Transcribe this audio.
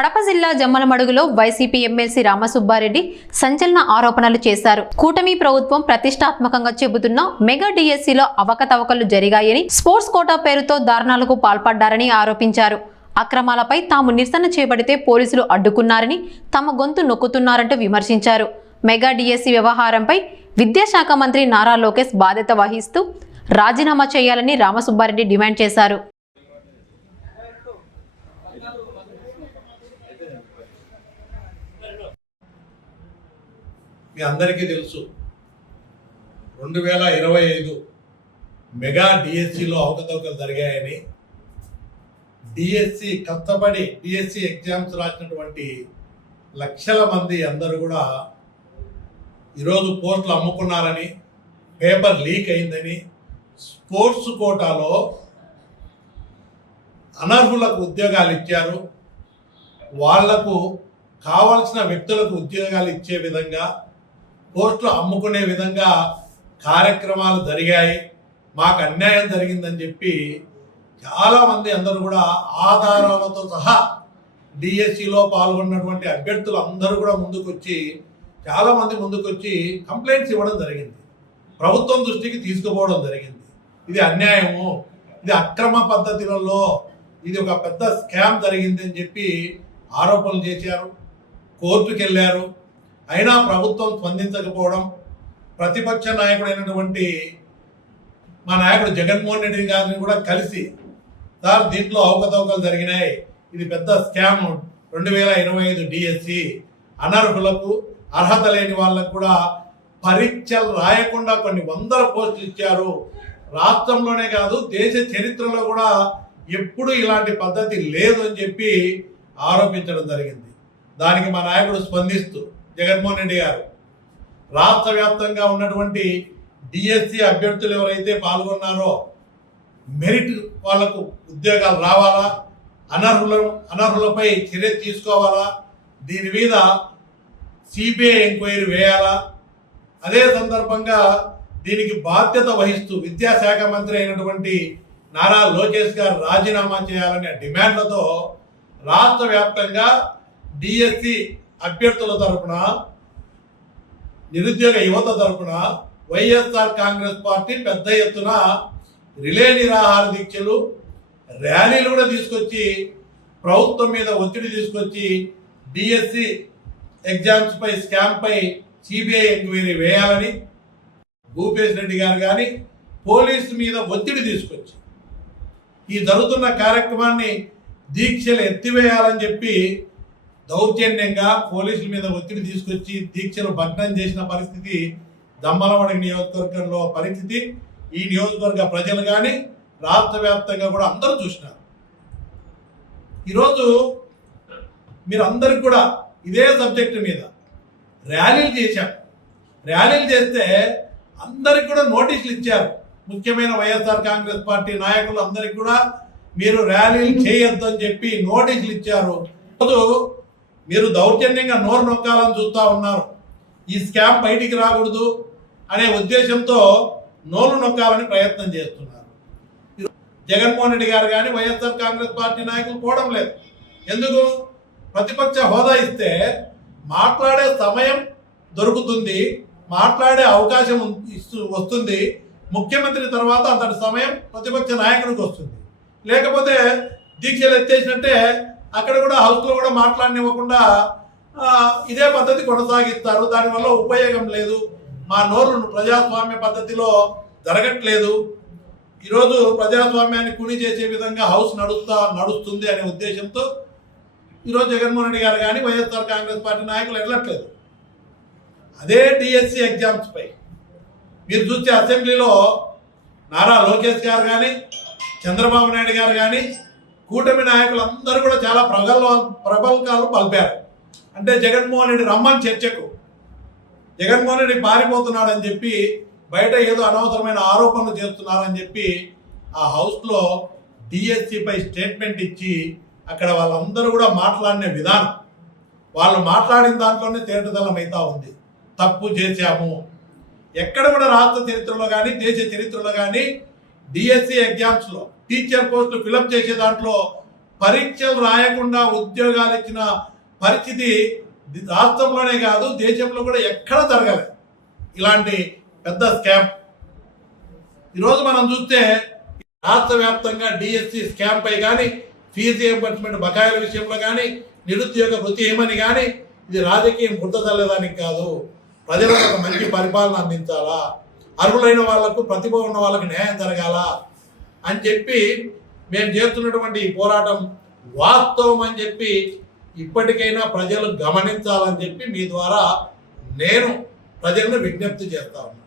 కడప జిల్లా జమ్మలమడుగులో YCP MLC Ramasubba Reddy సంచలన ఆరోపణలు చేశారు. కూటమి ప్రభుత్వం ప్రతిష్టాత్మకంగా చెబుతున్న మెగా డిఎస్సిలో అవకతవకలు జరిగాయని, స్పోర్ట్స్ కోటా పేరుతో దారుణాలకు పాల్పడ్డారని ఆరోపించారు. అక్రమాలపై తాము నిరసన చేపడితే పోలీసులు అడ్డుకున్నారని, తమ గొంతు నొక్కుతున్నారంటూ విమర్శించారు. మెగా డిఎస్సి వ్యవహారంపై విద్యాశాఖ మంత్రి నారా లోకేష్ బాధ్యత వహిస్తూ రాజీనామా చేయాలని రామసుబ్బారెడ్డి డిమాండ్ చేశారు. మీ అందరికీ తెలుసు 2025 మెగా డిఎస్సిలో అవకతవకలు జరిగాయని, డిఎస్సి కష్టపడి డిఎస్సి ఎగ్జామ్స్ రాసినటువంటి లక్షల మంది అందరూ కూడా ఈరోజు పోస్టులు అమ్ముకున్నారని, పేపర్ లీక్ అయిందని, స్పోర్ట్స్ కోటాలో అనర్హులకు ఉద్యోగాలు ఇచ్చారు, వాళ్లకు కావలసిన వ్యక్తులకు ఉద్యోగాలు ఇచ్చే విధంగా, పోస్టులు అమ్ముకునే విధంగా కార్యక్రమాలు జరిగాయి, మాకు అన్యాయం జరిగిందని చెప్పి చాలామంది అందరూ కూడా ఆధారాలతో సహా డిఎస్సిలో పాల్గొన్నటువంటి అభ్యర్థులు అందరూ కూడా చాలామంది ముందుకొచ్చి కంప్లైంట్స్ ఇవ్వడం జరిగింది. ప్రభుత్వం దృష్టికి తీసుకుపోవడం జరిగింది. ఇది అన్యాయము, ఇది అక్రమ పద్ధతులలో ఇది ఒక పెద్ద స్కామ్ జరిగింది అని చెప్పి ఆరోపణలు చేశారు. కోర్టుకు వెళ్ళారు. అయినా ప్రభుత్వం స్పందించకపోవడం, ప్రతిపక్ష నాయకుడైనటువంటి మా నాయకుడు జగన్మోహన్ రెడ్డి గారిని కూడా కలిసి, సార్ దీంట్లో అవకతవకలు జరిగినాయి, ఇది పెద్ద స్కామ్, 2025 డిఎస్సి అనర్హులకు, అర్హత లేని వాళ్ళకు కూడా పరీక్షలు రాయకుండా కొన్ని వందల పోస్టులు ఇచ్చారు, రాష్ట్రంలోనే కాదు దేశ చరిత్రలో కూడా ఎప్పుడు ఇలాంటి పద్ధతి లేదు అని చెప్పి ఆరోపించడం జరిగింది. దానికి మా నాయకుడు స్పందిస్తూ జగన్మోహన్ రెడ్డి గారు రాష్ట్ర వ్యాప్తంగా ఉన్నటువంటి డిఎస్సి అభ్యర్థులు ఎవరైతే పాల్గొన్నారో మెరిట్ వాళ్లకు ఉద్యోగాలు రావాలా, అనర్హులపై చర్య తీసుకోవాలా, దీని మీద సిబిఐ ఎంక్వైరీ వేయాలా, అదే సందర్భంగా దీనికి బాధ్యత వహిస్తూ విద్యాశాఖ మంత్రి అయినటువంటి నారా లోకేష్ గారు రాజీనామా చేయాలనే డిమాండ్లతో రాష్ట్ర వ్యాప్తంగా డిఎస్సి అభ్యర్థుల తరపున, నిరుద్యోగ యువత తరపున వైఎస్ఆర్ కాంగ్రెస్ పార్టీ పెద్ద ఎత్తున రిలే నిరాహార దీక్షలు, ర్యాలీలు కూడా తీసుకొచ్చి ప్రభుత్వం మీద ఒత్తిడి తీసుకొచ్చి డిఎస్సి ఎగ్జామ్స్ పై స్కామ్ పై సిబిఐ ఎంక్వైరీ వేయాలని భూపేష్ రెడ్డి గారు కానీ పోలీసు మీద ఒత్తిడి తీసుకొచ్చి ఈ జరుగుతున్న కార్యక్రమాన్ని దీక్షలు ఎత్తివేయాలని చెప్పి దౌర్జన్యంగా పోలీసుల మీద ఒత్తిడి తీసుకొచ్చి దీక్షలు భగ్నం చేసిన పరిస్థితి జమ్మలమడుగు నియోజకవర్గంలో పరిస్థితి ఈ నియోజకవర్గ ప్రజలు కానీ రాష్ట్ర వ్యాప్తంగా కూడా అందరూ చూసినారు. ఈరోజు మీరు అందరికి కూడా ఇదే సబ్జెక్టు మీద ర్యాలీలు చేశారు. ర్యాలీలు చేస్తే అందరికి కూడా నోటీసులు ఇచ్చారు. ముఖ్యమైన వైఎస్ఆర్ కాంగ్రెస్ పార్టీ నాయకులు అందరికి కూడా మీరు ర్యాలీలు చేయొద్దు అని చెప్పి నోటీసులు ఇచ్చారు. మీరు దౌర్జన్యంగా నోరు నొక్కాలని చూస్తూ ఉన్నారు. ఈ స్కామ్ బయటికి రాకూడదు అనే ఉద్దేశంతో నోరు నొక్కాలని ప్రయత్నం చేస్తున్నారు. జగన్మోహన్ రెడ్డి గారు కానీ వైఎస్ఆర్ కాంగ్రెస్ పార్టీ నాయకులు పోవడం లేదు. ఎందుకు? ప్రతిపక్ష హోదా ఇస్తే మాట్లాడే సమయం దొరుకుతుంది, మాట్లాడే అవకాశం వస్తుంది. ముఖ్యమంత్రి తర్వాత అంతటి సమయం ప్రతిపక్ష నాయకుడికి వస్తుంది. లేకపోతే దీక్షలు ఎత్తేసినట్టే అక్కడ కూడా హౌస్లో కూడా మాట్లాడనివ్వకుండా ఇదే పద్ధతి కొనసాగిస్తారు. దానివల్ల ఉపయోగం లేదు. మా నోరు ప్రజాస్వామ్య పద్ధతిలో జరగట్లేదు. ఈరోజు ప్రజాస్వామ్యాన్ని కూని చేసే విధంగా హౌస్ నడుస్తుంది అనే ఉద్దేశంతో ఈరోజు జగన్మోహన్ రెడ్డి గారు కానీ వైఎస్ఆర్ కాంగ్రెస్ పార్టీ నాయకులు వెళ్ళట్లేదు. అదే డిఎస్సి ఎగ్జామ్స్ పై మీరు చూస్తే అసెంబ్లీలో నారా లోకేష్ గారు కానీ చంద్రబాబు నాయుడు గారు కానీ కూటమి నాయకులు అందరూ కూడా చాలా ప్రబల్కాలు పలిపారు. అంటే జగన్మోహన్ రెడ్డి రమ్మని చర్చకు, జగన్మోహన్ రెడ్డి పారిపోతున్నాడని చెప్పి బయట ఏదో అనవసరమైన ఆరోపణలు చేస్తున్నారని చెప్పి ఆ హౌస్లో డిఎస్సిపై స్టేట్మెంట్ ఇచ్చి అక్కడ వాళ్ళందరూ కూడా మాట్లాడిన విధానం, వాళ్ళు మాట్లాడిన దాంట్లోనే తేటతెల్లం అవుతా ఉంది. తప్పు చేశాము. ఎక్కడ కూడా రాష్ట్ర చరిత్రలో కానీ దేశ చరిత్రలో కానీ డిఎస్సి ఎగ్జామ్స్లో టీచర్ పోస్టులు ఫిలప్ చేసే దాంట్లో పరీక్షలు రాయకుండా ఉద్యోగాలు ఇచ్చిన పరిస్థితి రాష్ట్రంలోనే కాదు దేశంలో కూడా ఎక్కడ జరగలేదు ఇలాంటి పెద్ద స్కామ్. ఈరోజు మనం చూస్తే రాష్ట్ర వ్యాప్తంగా డిఎస్సి స్కామ్ పై కానీ ఫీజు రియంబర్స్మెంట్ బకాయిల విషయంలో కానీ నిరుద్యోగ వృత్తి ఏమని కానీ ఇది రాజకీయం బుద్ధ చల్లేదానికి కాదు, ప్రజలకు ఒక మంచి పరిపాలన అందించాలా, అర్హులైన వాళ్లకు ప్రతిభ ఉన్న వాళ్ళకి న్యాయం జరగాల అని చెప్పి మేము చేస్తున్నటువంటి ఈ పోరాటం వాస్తవం అని చెప్పి ఇప్పటికైనా ప్రజలు గమనించాలని చెప్పి మీ ద్వారా నేను ప్రజలను విజ్ఞప్తి చేస్తా ఉన్నాను.